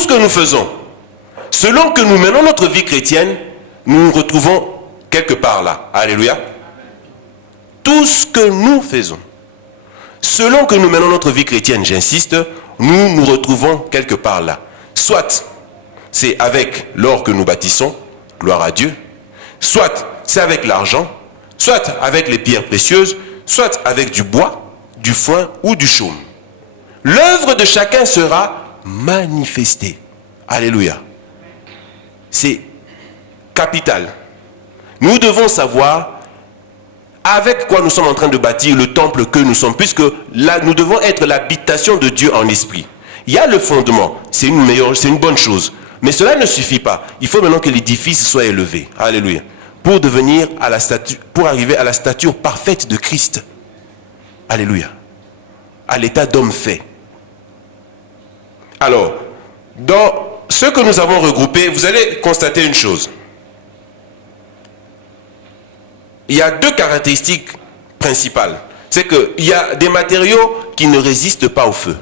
ce que nous faisons, selon que nous menons notre vie chrétienne, nous nous retrouvons quelque part là. Alléluia. Tout ce que nous faisons, selon que nous menons notre vie chrétienne, j'insiste, nous nous retrouvons quelque part là. Soit c'est avec l'or que nous bâtissons, gloire à Dieu, soit c'est avec l'argent, soit avec les pierres précieuses, soit avec du bois, du foin ou du chaume. L'œuvre de chacun sera manifestée. Alléluia. C'est capital. Nous devons savoir avec quoi nous sommes en train de bâtir le temple que nous sommes, puisque là, nous devons être l'habitation de Dieu en esprit. Il y a le fondement, c'est une bonne chose. Mais cela ne suffit pas. Il faut maintenant que l'édifice soit élevé. Alléluia. Pour arriver à la stature parfaite de Christ. Alléluia. À l'état d'homme fait. Alors, dans ce que nous avons regroupé, vous allez constater une chose. Il y a deux caractéristiques principales. C'est qu'il y a des matériaux qui ne résistent pas au feu.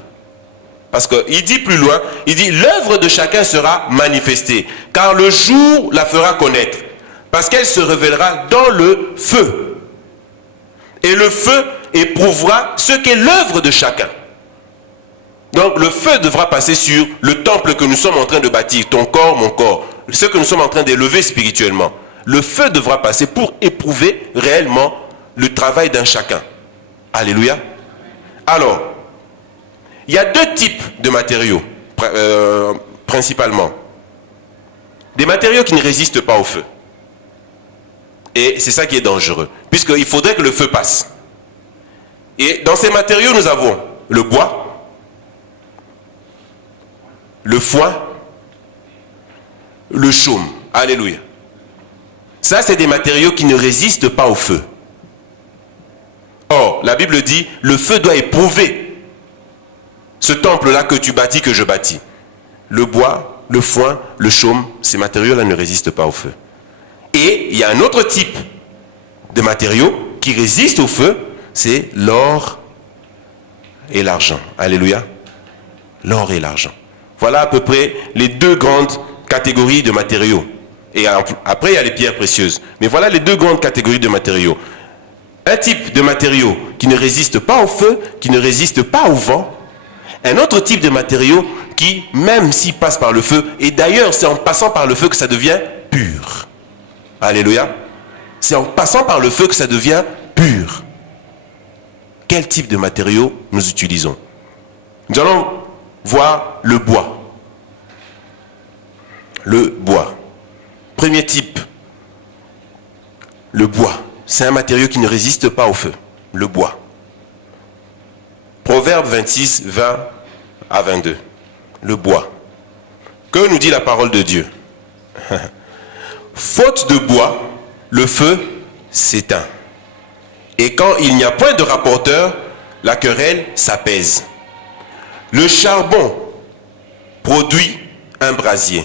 Parce qu'il dit plus loin, il dit l'œuvre de chacun sera manifestée, car le jour la fera connaître, parce qu'elle se révélera dans le feu. Et le feu éprouvera ce qu'est l'œuvre de chacun. Donc le feu devra passer sur le temple que nous sommes en train de bâtir, ton corps, mon corps, ce que nous sommes en train d'élever spirituellement. Le feu devra passer pour éprouver réellement le travail d'un chacun. Alléluia. Alors, il y a deux types de matériaux, principalement. Des matériaux qui ne résistent pas au feu. Et c'est ça qui est dangereux, puisqu'il faudrait que le feu passe. Et dans ces matériaux, nous avons le bois, le foin, le chaume. Alléluia. Ça, c'est des matériaux qui ne résistent pas au feu. Or, la Bible dit, le feu doit éprouver ce temple-là que tu bâtis, que je bâtis. Le bois, le foin, le chaume, ces matériaux-là ne résistent pas au feu. Et il y a un autre type de matériaux qui résistent au feu, c'est l'or et l'argent. Alléluia. L'or et l'argent. Voilà à peu près les deux grandes catégories de matériaux. Et après, il y a les pierres précieuses. Mais voilà les deux grandes catégories de matériaux. Un type de matériaux qui ne résiste pas au feu, qui ne résiste pas au vent. Un autre type de matériaux qui, même s'il passe par le feu, et d'ailleurs, c'est en passant par le feu que ça devient pur. Alléluia. C'est en passant par le feu que ça devient pur. Quel type de matériaux nous utilisons? Nous allons voir le bois. Le bois. Premier type, le bois. C'est un matériau qui ne résiste pas au feu. Le bois. Proverbe 26, 20 à 22. Le bois. Que nous dit la parole de Dieu? Faute de bois, le feu s'éteint. Et quand il n'y a point de rapporteur, la querelle s'apaise. Le charbon produit un brasier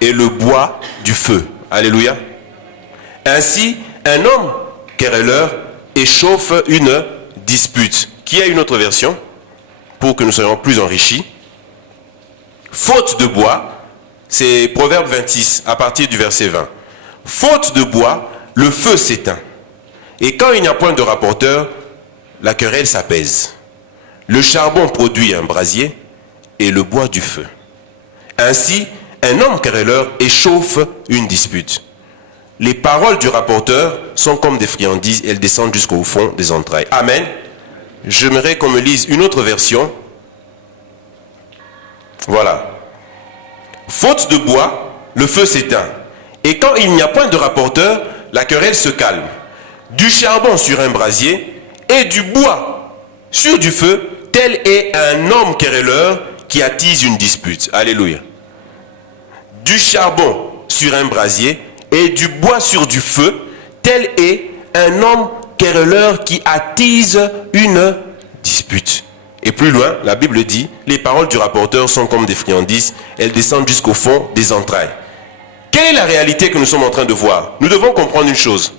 et le bois du feu. Alléluia. Ainsi, un homme querelleur échauffe une dispute. Qui a une autre version pour que nous soyons plus enrichis? Faute de bois, c'est Proverbe 26 à partir du verset 20. Faute de bois, le feu s'éteint. Et quand il n'y a point de rapporteur, la querelle s'apaise. Le charbon produit un brasier et le bois du feu. Ainsi, un homme querelleur échauffe une dispute. Les paroles du rapporteur sont comme des friandises, elles descendent jusqu'au fond des entrailles. Amen. J'aimerais qu'on me lise une autre version. Voilà. Faute de bois, le feu s'éteint. Et quand il n'y a point de rapporteur, la querelle se calme. Du charbon sur un brasier et du bois sur du feu, tel est un homme querelleur qui attise une dispute. Alléluia. Du charbon sur un brasier et du bois sur du feu, tel est un homme querelleur qui attise une dispute. Et plus loin, la Bible dit, les paroles du rapporteur sont comme des friandises, elles descendent jusqu'au fond des entrailles. Quelle est la réalité que nous sommes en train de voir? Nous devons comprendre une chose.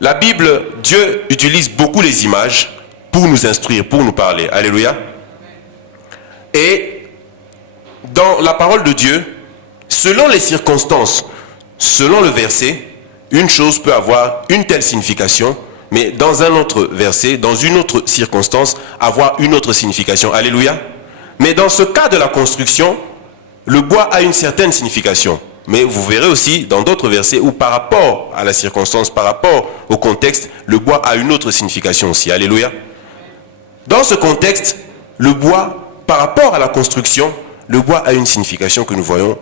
La Bible, Dieu utilise beaucoup les images pour nous instruire, pour nous parler. Alléluia. Et dans la parole de Dieu, selon les circonstances, selon le verset, une chose peut avoir une telle signification, mais dans un autre verset, dans une autre circonstance, avoir une autre signification. Alléluia. Mais dans ce cas de la construction, le bois a une certaine signification. Mais vous verrez aussi dans d'autres versets où par rapport à la circonstance, par rapport au contexte, le bois a une autre signification aussi. Alléluia. Dans ce contexte, le bois, par rapport à la construction, le bois a une signification que nous voyons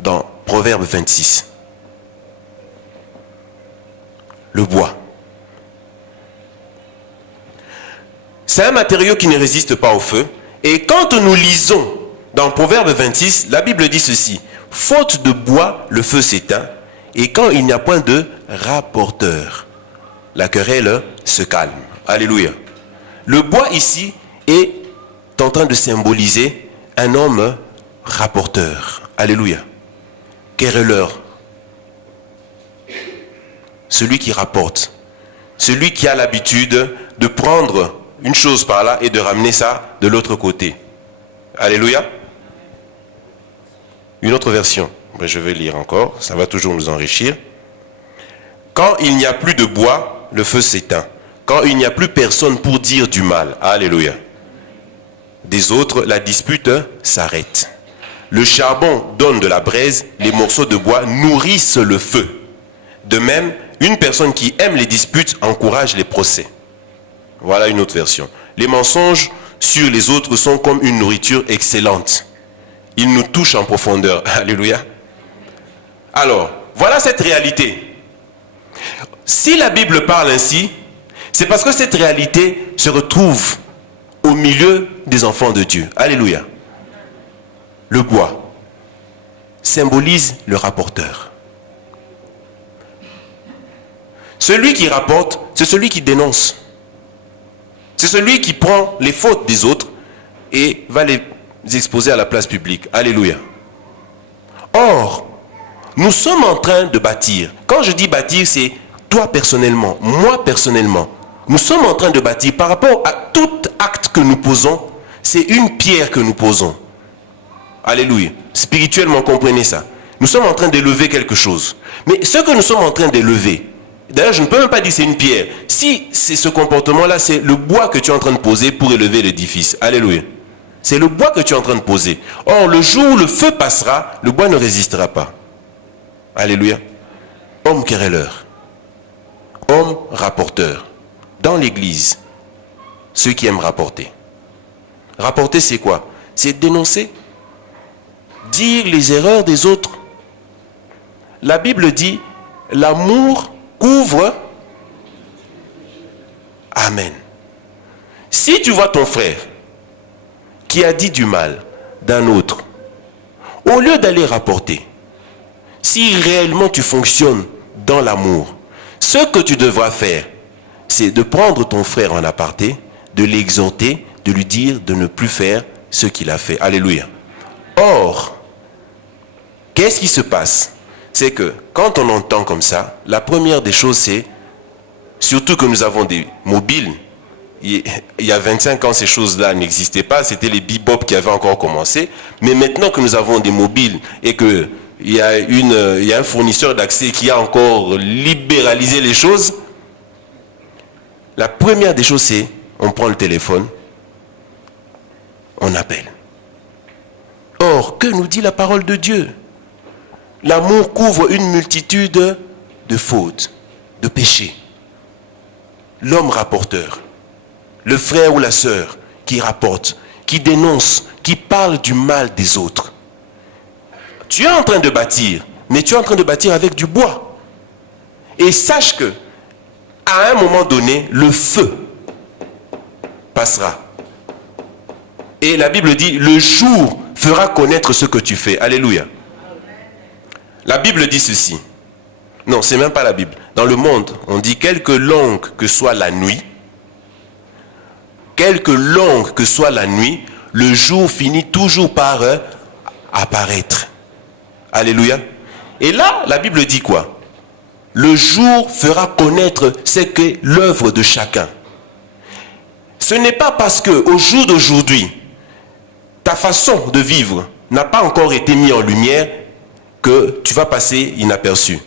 dans Proverbe 26. Le bois. C'est un matériau qui ne résiste pas au feu. Et quand nous lisons dans Proverbe 26, la Bible dit ceci. Faute de bois, le feu s'éteint. Et quand il n'y a point de rapporteur, la querelle se calme. Alléluia. Le bois ici est en train de symboliser un homme rapporteur. Alléluia. Querelleur. Celui qui rapporte. Celui qui a l'habitude de prendre une chose par là et de ramener ça de l'autre côté. Alléluia. Une autre version. Je vais lire encore. Ça va toujours nous enrichir. Quand il n'y a plus de bois, le feu s'éteint. Quand il n'y a plus personne pour dire du mal. Alléluia. Des autres, la dispute s'arrête. Le charbon donne de la braise. Les morceaux de bois nourrissent le feu. De même, une personne qui aime les disputes encourage les procès. Voilà une autre version. Les mensonges sur les autres sont comme une nourriture excellente. Ils nous touchent en profondeur. Alléluia. Alors, voilà cette réalité. Si la Bible parle ainsi, c'est parce que cette réalité se retrouve au milieu des enfants de Dieu. Alléluia. Le bois symbolise le rapporteur. Celui qui rapporte, c'est celui qui dénonce. C'est celui qui prend les fautes des autres et va les exposer à la place publique. Alléluia. Or, nous sommes en train de bâtir. Quand je dis bâtir, c'est toi personnellement, moi personnellement. Nous sommes en train de bâtir par rapport à tout acte que nous posons, c'est une pierre que nous posons. Alléluia. Spirituellement, comprenez ça. Nous sommes en train d'élever quelque chose. Mais ce que nous sommes en train d'élever, d'ailleurs, je ne peux même pas dire que c'est une pierre. Si c'est ce comportement-là, c'est le bois que tu es en train de poser pour élever l'édifice. Alléluia. C'est le bois que tu es en train de poser. Or, le jour où le feu passera, le bois ne résistera pas. Alléluia. Homme querelleur. Homme rapporteur. Dans l'église, ceux qui aiment rapporter. Rapporter, c'est quoi? C'est dénoncer. Dire les erreurs des autres. La Bible dit, l'amour couvre. Amen. Si tu vois ton frère qui a dit du mal d'un autre, au lieu d'aller rapporter, si réellement tu fonctionnes dans l'amour, ce que tu devras faire, c'est de prendre ton frère en aparté, de l'exhorter, de lui dire de ne plus faire ce qu'il a fait. Alléluia. Or, qu'est-ce qui se passe? C'est que quand on entend comme ça, la première des choses, c'est, surtout que nous avons des mobiles, il y a 25 ans, ces choses-là n'existaient pas, c'était les bebop qui avaient encore commencé, mais maintenant que nous avons des mobiles et qu'il y a un fournisseur d'accès qui a encore libéralisé les choses, la première des choses, c'est, on prend le téléphone, on appelle. Or, que nous dit la parole de Dieu? L'amour couvre une multitude de fautes, de péchés. L'homme rapporteur, le frère ou la sœur qui rapporte, qui dénonce, qui parle du mal des autres. Tu es en train de bâtir, mais tu es en train de bâtir avec du bois. Et sache que, à un moment donné, le feu passera. Et la Bible dit, le jour fera connaître ce que tu fais. Alléluia. La Bible dit ceci. Non, c'est même pas la Bible. Dans le monde, on dit quelque longue que soit la nuit, quelque longue que soit la nuit, le jour finit toujours par apparaître. Alléluia. Et là, la Bible dit quoi? Le jour fera connaître ce qu'est l'œuvre de chacun. Ce n'est pas parce que au jour d'aujourd'hui, ta façon de vivre n'a pas encore été mis en lumière que tu vas passer inaperçu.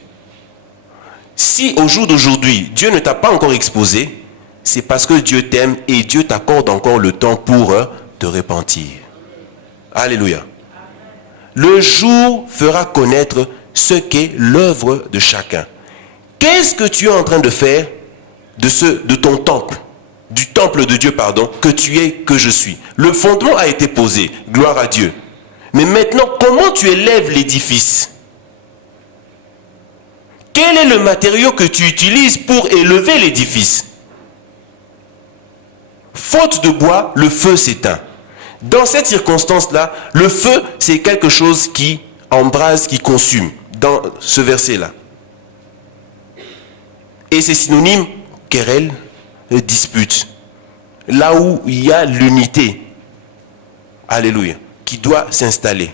Si au jour d'aujourd'hui, Dieu ne t'a pas encore exposé, c'est parce que Dieu t'aime et Dieu t'accorde encore le temps pour te repentir. Alléluia. Le jour fera connaître ce qu'est l'œuvre de chacun. Qu'est-ce que tu es en train de faire de ton temple, du temple de Dieu, que tu es, que je suis? Le fondement a été posé, gloire à Dieu. Mais maintenant, comment tu élèves l'édifice? Quel est le matériau que tu utilises pour élever l'édifice? Faute de bois, le feu s'éteint. Dans cette circonstance-là, le feu, c'est quelque chose qui embrase, qui consume, dans ce verset-là. Et c'est synonyme querelle, dispute. Là où il y a l'unité, alléluia, qui doit s'installer.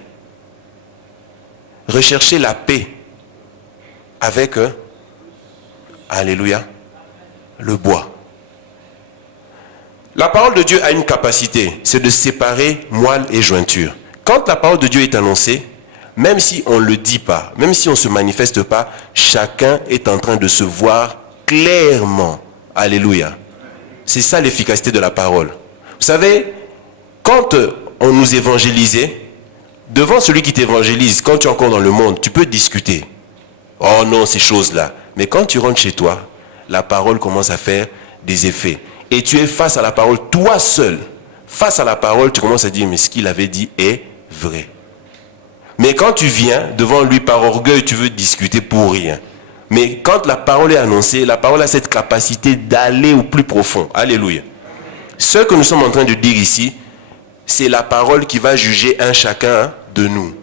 Rechercher la paix avec, alléluia, le bois. La parole de Dieu a une capacité, c'est de séparer moelle et jointure. Quand la parole de Dieu est annoncée, même si on ne le dit pas, même si on ne se manifeste pas, chacun est en train de se voir clairement. Alléluia. C'est ça l'efficacité de la parole. Vous savez, quand on nous évangélisait, devant celui qui t'évangélise, quand tu es encore dans le monde, tu peux discuter. Oh non, ces choses-là. Mais quand tu rentres chez toi, la parole commence à faire des effets. Et tu es face à la parole, toi seul. Face à la parole, tu commences à dire, mais ce qu'il avait dit est vrai. Mais quand tu viens devant lui par orgueil, tu veux discuter pour rien. Mais quand la parole est annoncée, la parole a cette capacité d'aller au plus profond. Alléluia. Ce que nous sommes en train de dire ici, c'est la parole qui va juger un chacun de nous.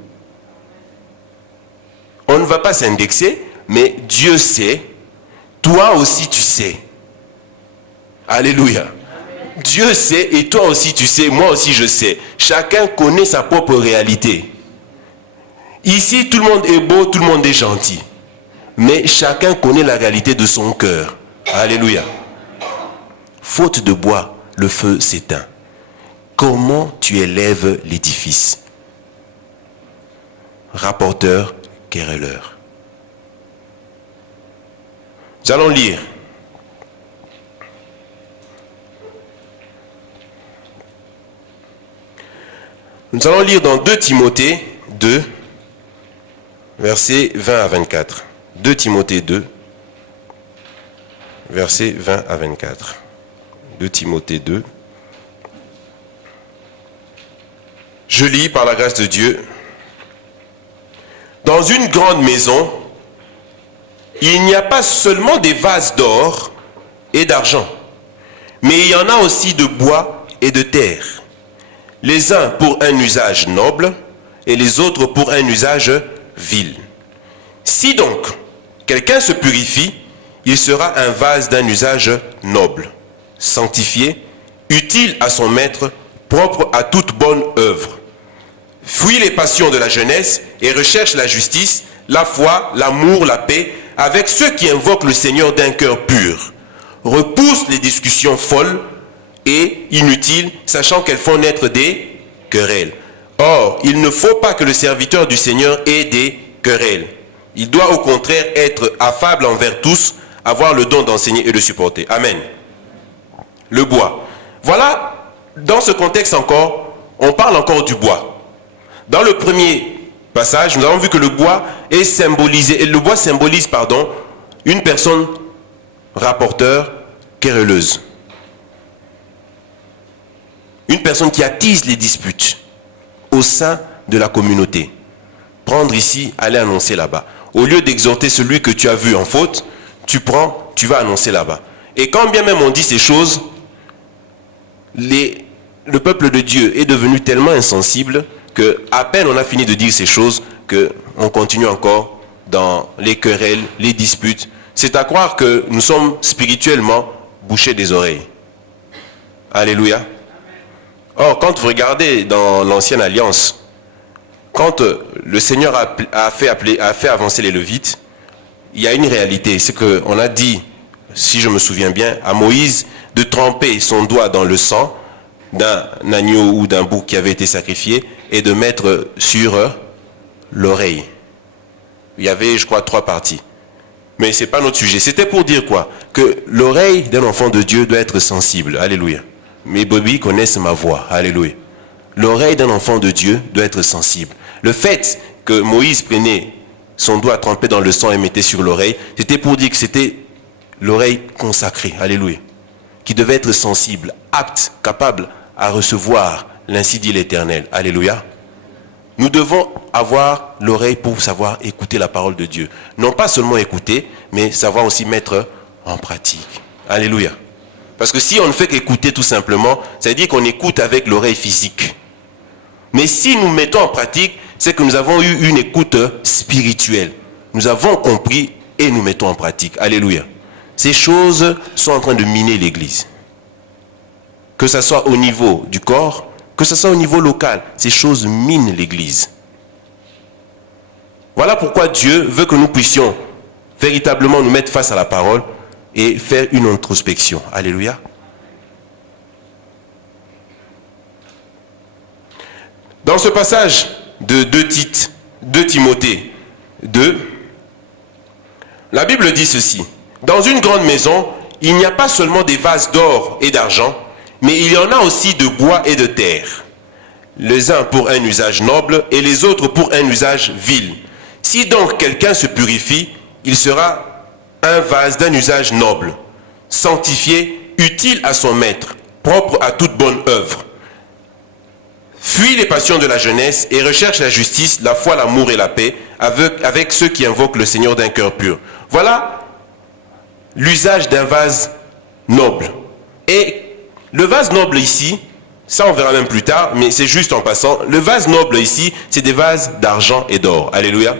On ne va pas s'indexer, mais Dieu sait. Toi aussi tu sais. Alléluia. Dieu sait et toi aussi tu sais, moi aussi je sais. Chacun connaît sa propre réalité. Ici, tout le monde est beau, tout le monde est gentil. Mais chacun connaît la réalité de son cœur. Alléluia. Faute de bois, le feu s'éteint. Comment tu élèves l'édifice? Rapporteur, querelleur. Nous allons lire. Nous allons lire dans 2 Timothée 2, versets 20 à 24. 2 Timothée 2, versets 20 à 24. 2 Timothée 2. Je lis par la grâce de Dieu. Dans une grande maison, il n'y a pas seulement des vases d'or et d'argent, mais il y en a aussi de bois et de terre. Les uns pour un usage noble et les autres pour un usage vil. Si donc quelqu'un se purifie, il sera un vase d'un usage noble, sanctifié, utile à son maître, propre à toute bonne œuvre. Fuis les passions de la jeunesse et recherche la justice, la foi, l'amour, la paix, avec ceux qui invoquent le Seigneur d'un cœur pur. Repousse les discussions folles et inutiles, sachant qu'elles font naître des querelles. Or, il ne faut pas que le serviteur du Seigneur ait des querelles. Il doit au contraire être affable envers tous, avoir le don d'enseigner et de supporter. Amen. Le bois. Voilà, dans ce contexte encore, on parle encore du bois. Dans le premier passage, nous avons vu que le bois est symbolisé, et le bois symbolise, une personne rapporteur, querelleuse. Une personne qui attise les disputes au sein de la communauté. Prendre ici, aller annoncer là-bas. Au lieu d'exhorter celui que tu as vu en faute, tu vas annoncer là-bas. Et quand bien même on dit ces choses, le peuple de Dieu est devenu tellement insensible que à peine on a fini de dire ces choses qu'on continue encore dans les querelles, les disputes. C'est à croire que nous sommes spirituellement bouchés des oreilles. Alléluia. Or, quand vous regardez dans l'ancienne alliance, quand le Seigneur a fait avancer les Lévites, il y a une réalité. C'est qu'on a dit, si je me souviens bien, à Moïse de tremper son doigt dans le sang d'un agneau ou d'un bouc qui avait été sacrifié et de mettre sur l'oreille. Il y avait, je crois, 3 parties. Mais ce n'est pas notre sujet. C'était pour dire quoi? Que l'oreille d'un enfant de Dieu doit être sensible. Alléluia. Mes brebis connaissent ma voix. Alléluia. L'oreille d'un enfant de Dieu doit être sensible. Le fait que Moïse prenait son doigt trempé dans le sang et mettait sur l'oreille, c'était pour dire que c'était l'oreille consacrée. Alléluia. Qui devait être sensible, apte, capable à recevoir l'ainsi dit l'Éternel. Alléluia. Nous devons avoir l'oreille pour savoir écouter la parole de Dieu. Non pas seulement écouter, mais savoir aussi mettre en pratique. Alléluia. Parce que si on ne fait qu'écouter tout simplement, ça veut dire qu'on écoute avec l'oreille physique. Mais si nous mettons en pratique, c'est que nous avons eu une écoute spirituelle. Nous avons compris et nous mettons en pratique. Alléluia. Ces choses sont en train de miner l'Église. Que ce soit au niveau du corps, que ce soit au niveau local, ces choses minent l'Église. Voilà pourquoi Dieu veut que nous puissions véritablement nous mettre face à la parole et faire une introspection. Alléluia. Dans ce passage de 2 Timothée 2, la Bible dit ceci. Dans une grande maison, il n'y a pas seulement des vases d'or et d'argent, mais il y en a aussi de bois et de terre. Les uns pour un usage noble et les autres pour un usage vil. Si donc quelqu'un se purifie, il sera un vase d'un usage noble, sanctifié, utile à son maître, propre à toute bonne œuvre. Fuis les passions de la jeunesse et recherche la justice, la foi, l'amour et la paix avec ceux qui invoquent le Seigneur d'un cœur pur. Voilà l'usage d'un vase noble. Et le vase noble ici, ça on verra même plus tard, mais c'est juste en passant. Le vase noble ici, c'est des vases d'argent et d'or. Alléluia.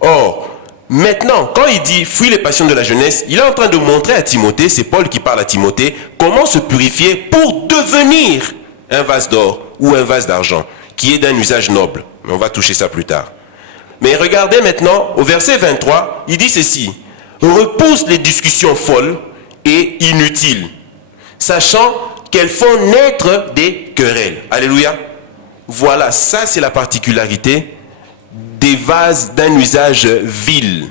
Or, maintenant, quand il dit « fuis les passions de la jeunesse », il est en train de montrer à Timothée, c'est Paul qui parle à Timothée, comment se purifier pour devenir un vase d'or ou un vase d'argent, qui est d'un usage noble. Mais on va toucher ça plus tard. Mais regardez maintenant, au verset 23, il dit ceci. « Repousse les discussions folles et inutiles, sachant qu'elles font naître des querelles. » Alléluia. Voilà, ça c'est la particularité des vases d'un usage vil.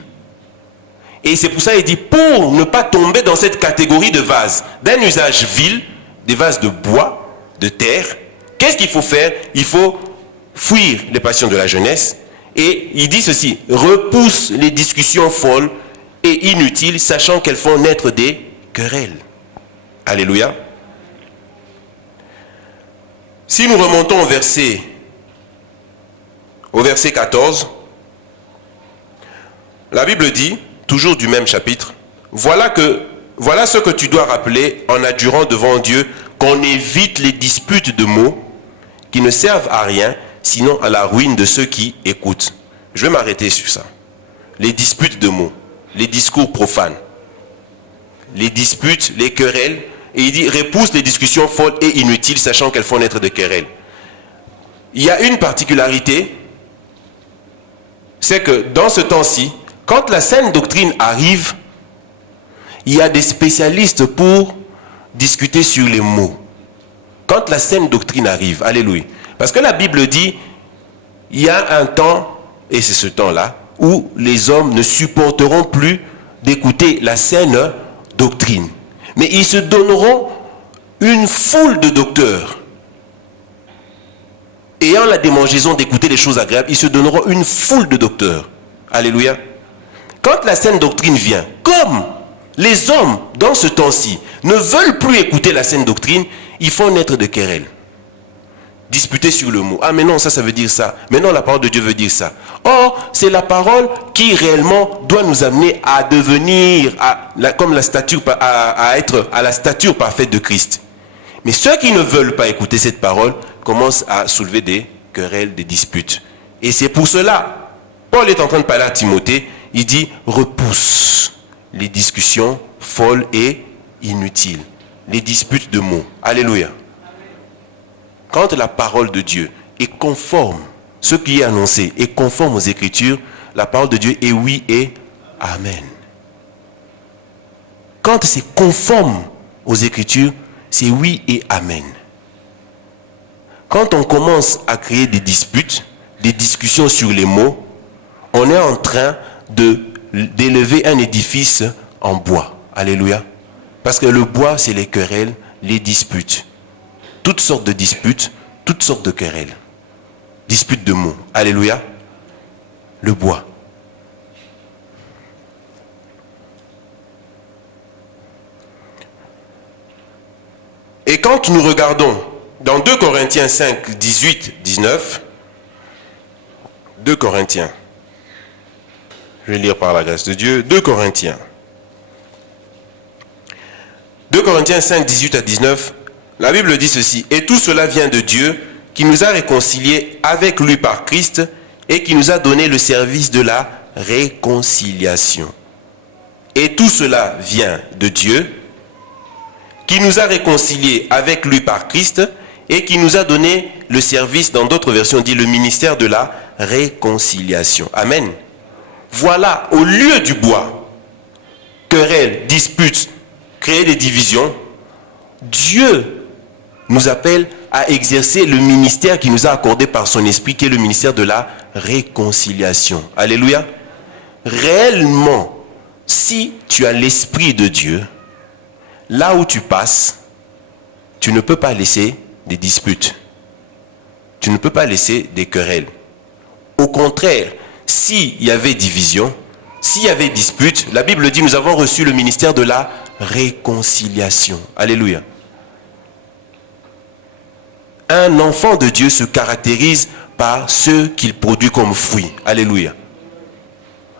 Et c'est pour ça qu'il dit, pour ne pas tomber dans cette catégorie de vases d'un usage vil, des vases de bois, de terre, qu'est-ce qu'il faut faire? Il faut fuir les passions de la jeunesse. Et il dit ceci, repousse les discussions folles et inutiles, sachant qu'elles font naître des querelles. Alléluia. Si nous remontons au verset 14, la Bible dit, toujours du même chapitre, voilà ce que tu dois rappeler en adjurant devant Dieu, qu'on évite les disputes de mots qui ne servent à rien, sinon à la ruine de ceux qui écoutent. Je vais m'arrêter sur ça. Les disputes de mots, les discours profanes, les disputes, les querelles, et il dit, repousse les discussions folles et inutiles, sachant qu'elles font naître des querelles. Il y a une particularité, c'est que dans ce temps-ci, quand la saine doctrine arrive, il y a des spécialistes pour discuter sur les mots. Quand la saine doctrine arrive, alléluia. Parce que la Bible dit, il y a un temps, et c'est ce temps-là, où les hommes ne supporteront plus d'écouter la saine doctrine. Mais ils se donneront une foule de docteurs. Ayant la démangeaison d'écouter les choses agréables, ils se donneront une foule de docteurs. Alléluia. Quand la saine doctrine vient, comme les hommes dans ce temps-ci ne veulent plus écouter la saine doctrine, ils font naître de querelles. Disputer sur le mot. Ah mais non, ça veut dire ça. Mais non, la parole de Dieu veut dire ça. Or, c'est la parole qui réellement doit nous amener à devenir, comme la stature, à être à la stature parfaite de Christ. Mais ceux qui ne veulent pas écouter cette parole commencent à soulever des querelles, des disputes. Et c'est pour cela, Paul est en train de parler à Timothée, il dit, repousse les discussions folles et inutiles, les disputes de mots. Alléluia. Quand la parole de Dieu est conforme, ce qui est annoncé est conforme aux Écritures, la parole de Dieu est oui et amen. Quand c'est conforme aux Écritures, c'est oui et amen. Quand on commence à créer des disputes, des discussions sur les mots, on est en train d'élever un édifice en bois. Alléluia. Parce que le bois, c'est les querelles, les disputes. Toutes sortes de disputes, toutes sortes de querelles. Disputes de mots. Alléluia. Le bois. Et quand nous regardons dans 2 Corinthiens 5, 18, 19, 2 Corinthiens, je vais lire par la grâce de Dieu, 2 Corinthiens 5, 18 à 19, la Bible dit ceci: et tout cela vient de Dieu, qui nous a réconciliés avec lui par Christ, et qui nous a donné le service de la réconciliation. Et tout cela vient de Dieu, qui nous a réconciliés avec lui par Christ, et qui nous a donné le service, dans d'autres versions dit le ministère de la réconciliation. Amen. Voilà, au lieu du bois, querelles, disputes, créer des divisions, Dieu nous appelle à exercer le ministère qu'il nous a accordé par son esprit, qui est le ministère de la réconciliation. Alléluia. Réellement, si tu as l'esprit de Dieu, là où tu passes, tu ne peux pas laisser des disputes. Tu ne peux pas laisser des querelles. Au contraire, s'il y avait division, s'il y avait dispute, la Bible dit, nous avons reçu le ministère de la réconciliation. Alléluia. Un enfant de Dieu se caractérise par ce qu'il produit comme fruit. Alléluia.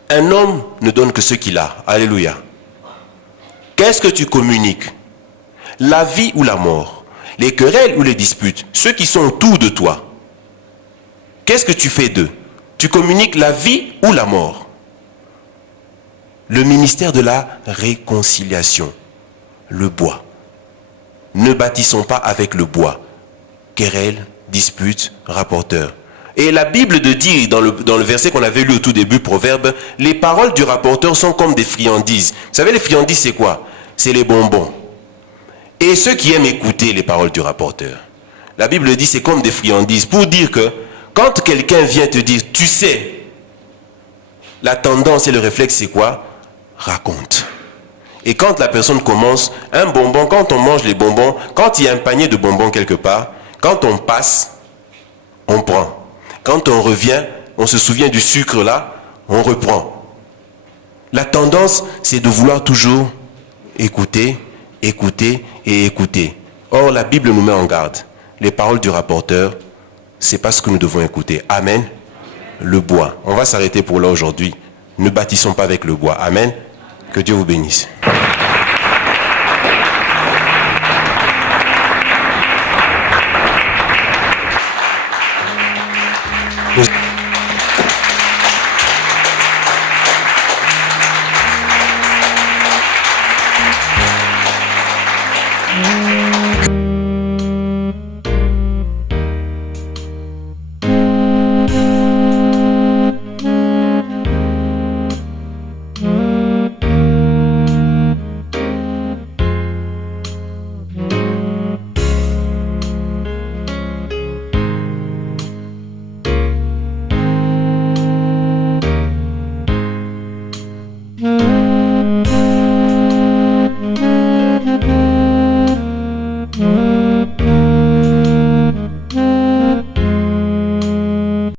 Un homme ne donne que ce qu'il a. Alléluia. Qu'est-ce que tu communiques? La vie ou la mort? Les querelles ou les disputes? Ceux qui sont autour de toi. Qu'est-ce que tu fais d'eux? Tu communiques la vie ou la mort? Le ministère de la réconciliation. Le bois. Ne bâtissons pas avec le bois. Querelles, disputes, rapporteurs. Et la Bible dit dans le verset qu'on avait lu au tout début, Proverbe, les paroles du rapporteur sont comme des friandises. Vous savez, les friandises, c'est quoi? C'est les bonbons. Et ceux qui aiment écouter les paroles du rapporteur, la Bible dit c'est comme des friandises. Pour dire que quand quelqu'un vient te dire, tu sais, la tendance et le réflexe, c'est quoi? Raconte. Et quand la personne commence, un bonbon, quand on mange les bonbons, quand il y a un panier de bonbons quelque part, quand on passe, on prend. Quand on revient, on se souvient du sucre là, on reprend. La tendance, c'est de vouloir toujours écouter, écouter et écouter. Or, la Bible nous met en garde. Les paroles du rapporteur, c'est pas ce que nous devons écouter. Amen. Le bois. On va s'arrêter pour là aujourd'hui. Ne bâtissons pas avec le bois. Amen. Que Dieu vous bénisse.